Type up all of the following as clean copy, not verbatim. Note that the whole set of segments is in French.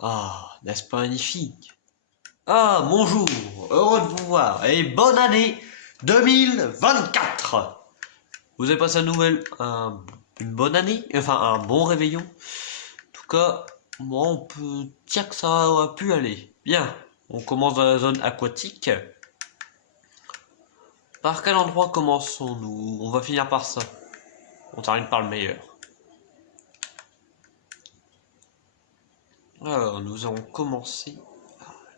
Ah, n'est-ce pas magnifique? Ah, bonjour, heureux de vous voir et bonne année 2024. Vous avez passé une bonne année, enfin un bon réveillon. En tout cas, moi on peut dire que ça a pu aller. Bien, on commence dans la zone aquatique. Par quel endroit commençons-nous? On va finir par ça. On termine par le meilleur. Alors, nous allons commencer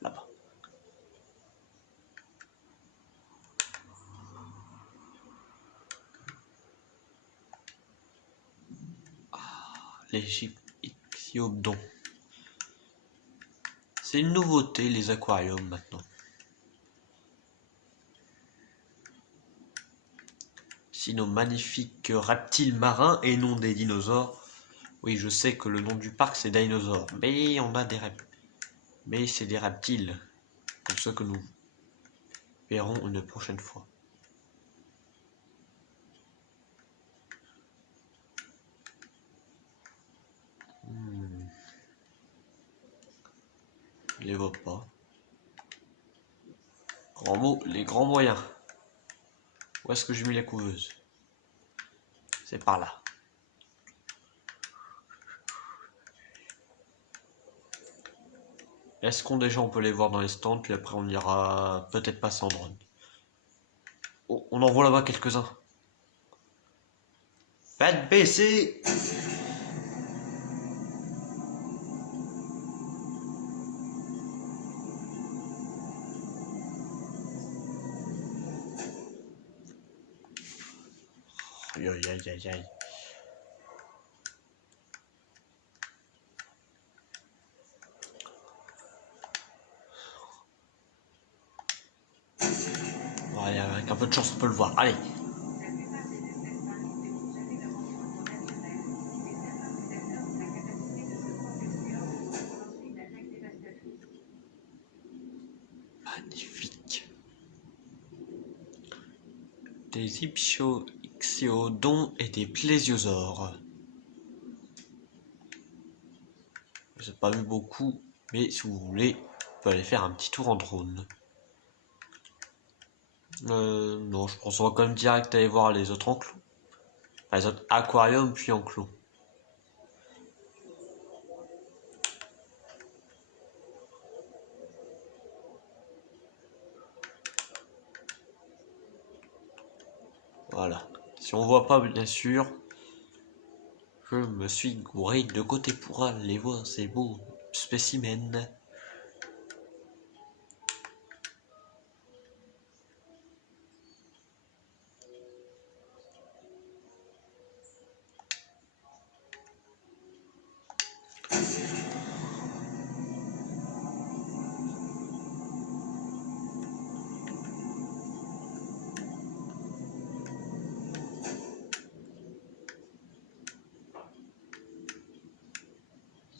là-bas. L'Égyptiodon. C'est une nouveauté, les aquariums maintenant. Si nos magnifiques reptiles marins et non des dinosaures. Oui, je sais que le nom du parc c'est dinosaures, mais on a des reptiles. Mais c'est des reptiles, comme ceux que nous verrons une prochaine fois. Je les vois pas. Grand mot, les grands moyens. Où est-ce que j'ai mis la couveuse? C'est par là. Est-ce qu'on déjà on peut les voir dans les stands, puis après on ira peut-être passer en drone. Oh, on en voit là-bas quelques-uns. Faites baisser. Aïe aïe aïe aïe aïe. Ouais, avec un peu de chance on peut le voir. Allez. Magnifique. Des ichthyodons et des plésiosaures. Je n'ai pas vu beaucoup, mais si vous voulez, on peut aller faire un petit tour en drone. Non, je pense qu'on va quand même direct aller voir les autres enclos. Enfin, les autres aquariums puis enclos. Voilà. Si on voit pas, bien sûr, je me suis gouré de côté pour aller voir ces beaux spécimens.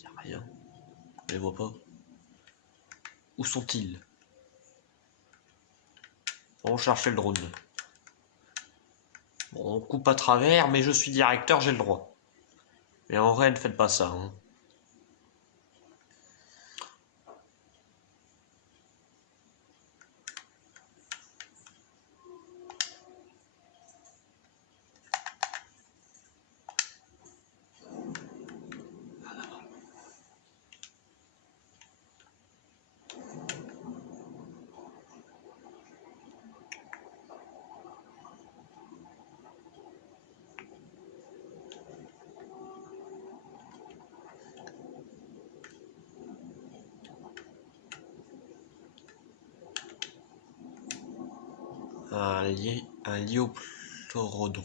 Y'a rien. On les voit pas. Où sont-ils? On cherchait le drone. Bon, on coupe à travers, mais je suis directeur, j'ai le droit. Mais en vrai, ne faites pas ça, hein. Un Liopleurodon.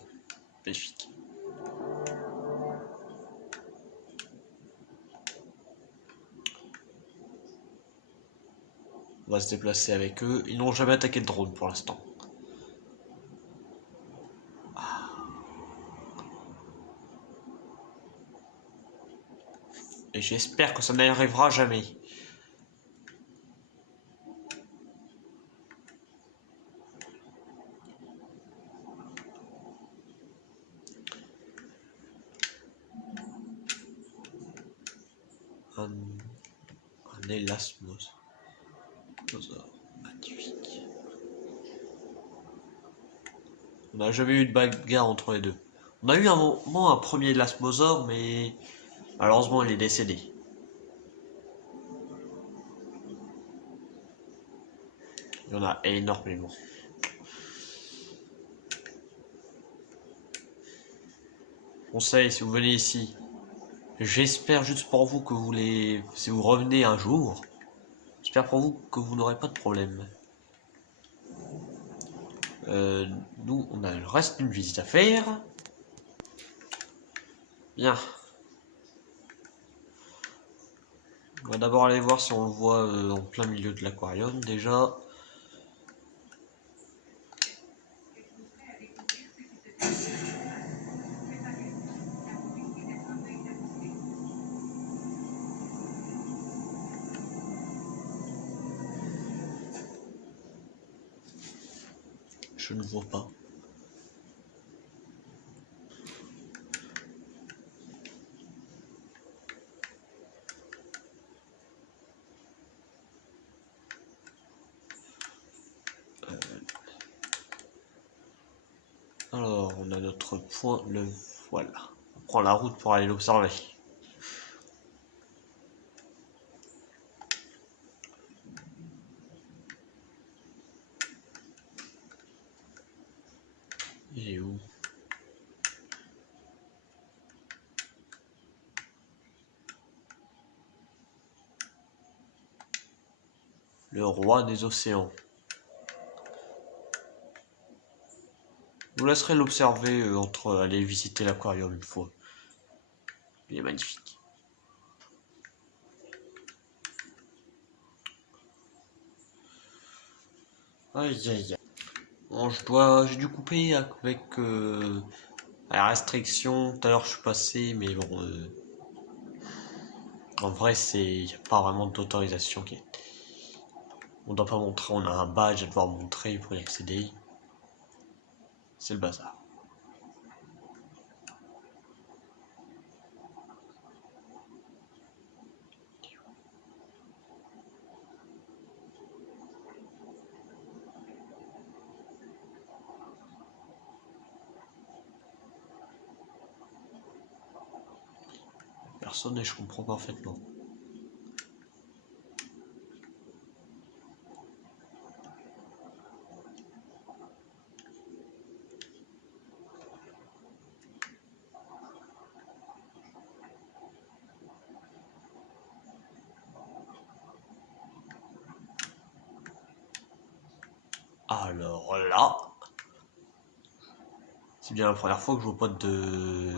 Magnifique. On va se déplacer avec eux. Ils n'ont jamais attaqué le drone pour l'instant. Et j'espère que ça n'arrivera jamais. Un élasmose. Magnifique. On n'a jamais eu de bagarre entre les deux. On a eu un moment un premier élasmosaure, mais malheureusement il est décédé. Il y en a énormément. Conseil, si vous venez ici, j'espère juste pour vous que si vous revenez un jour, j'espère pour vous que vous n'aurez pas de problème. Nous, on a le reste d'une visite à faire. Bien. On va d'abord aller voir si on le voit en plein milieu de l'aquarium déjà. Je ne vois pas. Alors, on a notre point, le voilà. On prend la route pour aller l'observer. Il est où? Le roi des océans. Je vous laisserai l'observer entre aller visiter l'aquarium une fois. Il est magnifique. Aïe aïe aïe. Bon, j'ai dû couper avec la restriction. Tout à l'heure je suis passé, mais bon, en vrai il n'y a pas vraiment d'autorisation qui est. On doit pas montrer, on a un badge à devoir montrer pour y accéder. C'est le bazar. Personne et je comprends parfaitement. Alors là, c'est bien la première fois que je vois pas de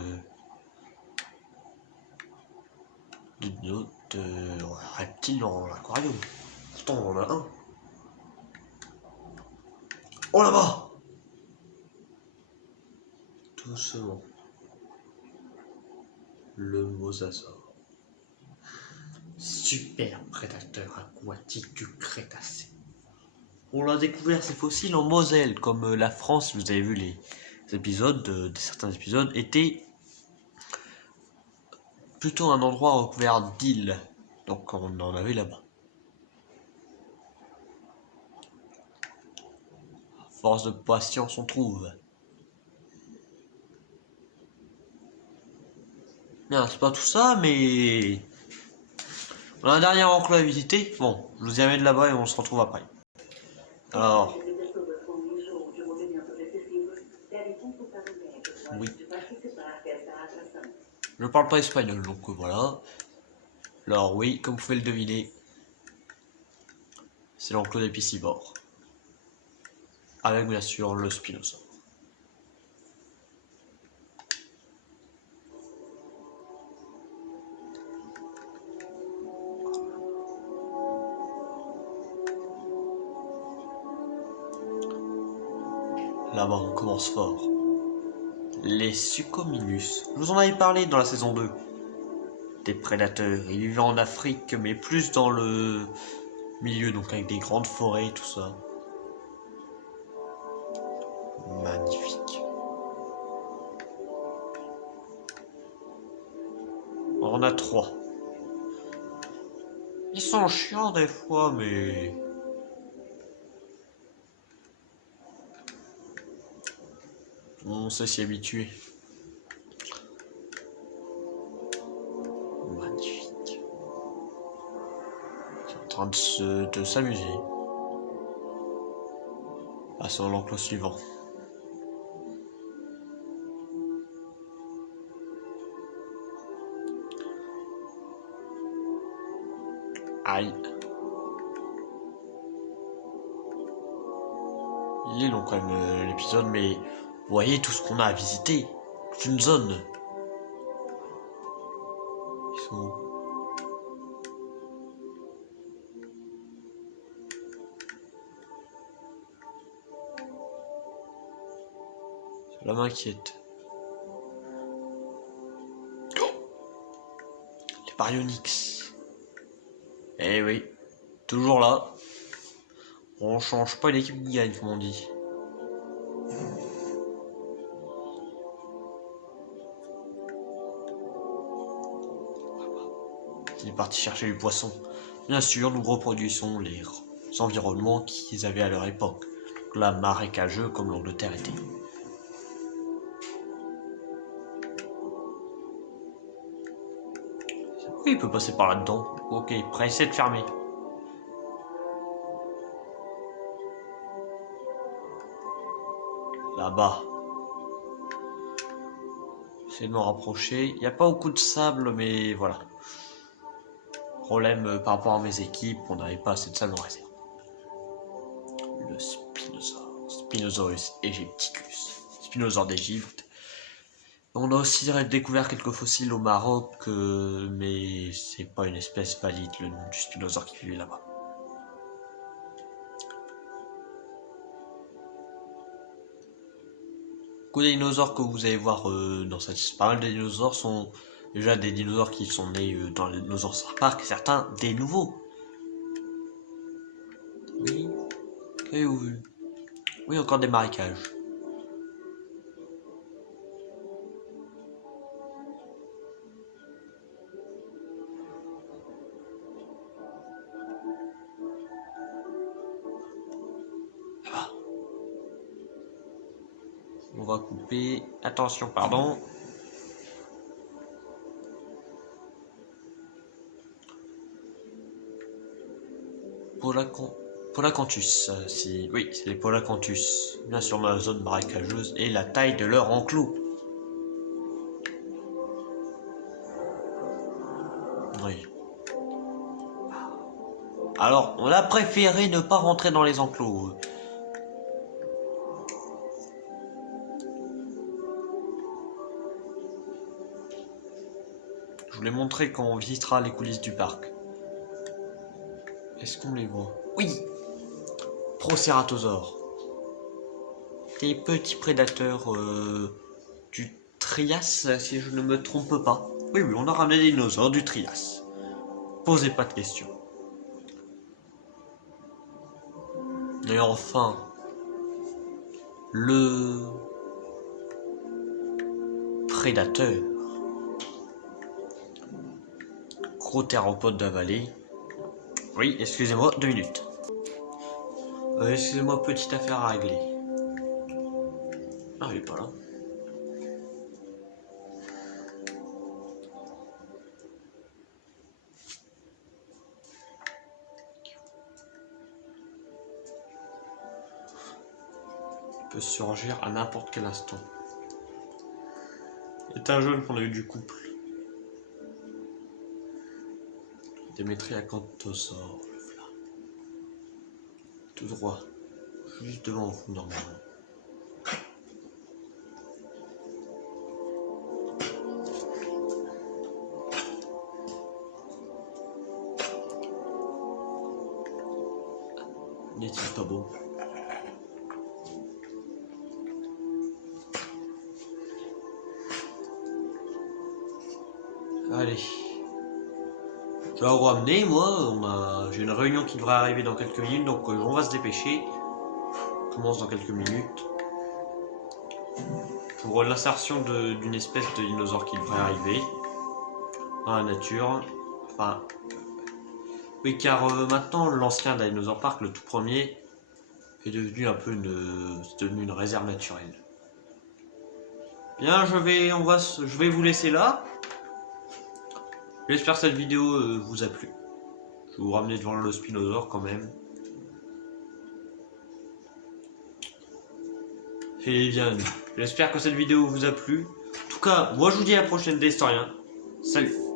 reptiles dans l'aquarium. Pourtant on en a un. Oh là-bas! Doucement. Le mosasaure. Super prédateur aquatique du Crétacé. On l'a découvert ces fossiles en Moselle, comme la France, vous avez vu les épisodes, certains épisodes, étaient plutôt un endroit recouvert d'îles. Donc on en avait là-bas. Force de patience, on trouve. Bien, c'est pas tout ça, mais on a un dernier enclos à visiter. Bon, je vous y amène là-bas et on se retrouve après. Alors, oui. Je parle pas espagnol, donc voilà. Alors oui, comme vous pouvez le deviner, c'est l'enclos des piscivores. Avec bien sûr le spinosaure. Là-bas on commence fort. Les Suchominus. Je vous en avais parlé dans la saison 2. Des prédateurs. Ils vivaient en Afrique, mais plus dans le milieu, donc avec des grandes forêts, tout ça. Magnifique. On en a 3. Ils sont chiants des fois, mais... on sait s'y habituer. Magnifique. Ils sont en train de s'amuser. Passons à l'enclos suivant. Aïe. Il est long quand même l'épisode, mais vous voyez tout ce qu'on a à visiter. C'est une zone. Ils sont où? Cela m'inquiète. Oh, les baryonyx. Eh oui, toujours là. On change pas l'équipe qui gagne, comme on dit. Il est parti chercher du poisson. Bien sûr, nous reproduisons les environnements qu'ils avaient à leur époque. La marécageux comme l'Angleterre était. Oui, il peut passer par là-dedans. Ok, pressez de fermer. Là-bas. J'essaie de me rapprocher. Il n'y a pas beaucoup de sable, mais voilà. Problème par rapport à mes équipes, on n'avait pas assez de sable en réserve. Le Spinosaurus. Spinosaurus aegypticus. Spinosaure d'Égypte. On a aussi découvert quelques fossiles au Maroc, mais c'est pas une espèce valide, le nom du spinosaure qui vivait là-bas. Beaucoup des dinosaures que vous allez voir dans cette liste, pas mal de dinosaures sont déjà des dinosaures qui sont nés dans le Dinosaur Park, certains des nouveaux. Oui, qu'avez-vous vu? Oui, encore des marécages. Là-bas. On va couper. Attention, pardon. Polacanthus, si... oui, c'est les Polacanthus, bien sûr dans la zone marécageuse, et la taille de leur enclos. Oui. Alors, on a préféré ne pas rentrer dans les enclos. Je vous les montrer quand on visitera les coulisses du parc. Est-ce qu'on les voit? Oui! Proceratosaures. Des petits prédateurs du Trias, si je ne me trompe pas. Oui, oui, on a ramené des dinosaures du Trias. Posez pas de questions. Et enfin, le prédateur. Gros théropode de la vallée. Oui, excusez-moi, 2 minutes. Excusez-moi, petite affaire à régler. Ah, il est pas là. Il peut surgir à n'importe quel instant. C'est un jeune qu'on a eu du couple. Démétriacanthosaure, le voilà. Tout droit. Juste devant vous, normalement. N'est-il pas beau? Allez. Je vais vous ramener, moi. J'ai une réunion qui devrait arriver dans quelques minutes, donc on va se dépêcher. On commence dans quelques minutes. Pour l'insertion d'une espèce de dinosaure qui devrait arriver dans la nature. Enfin, Oui, car maintenant, l'ancien Dinosaur Park, le tout premier, est devenu un peu c'est devenu une réserve naturelle. Bien, je vais vous laisser là. J'espère que cette vidéo vous a plu. Je vais vous ramener devant le Spinosaure quand même. Et bien, j'espère que cette vidéo vous a plu. En tout cas, moi je vous dis à la prochaine des historiens. Salut!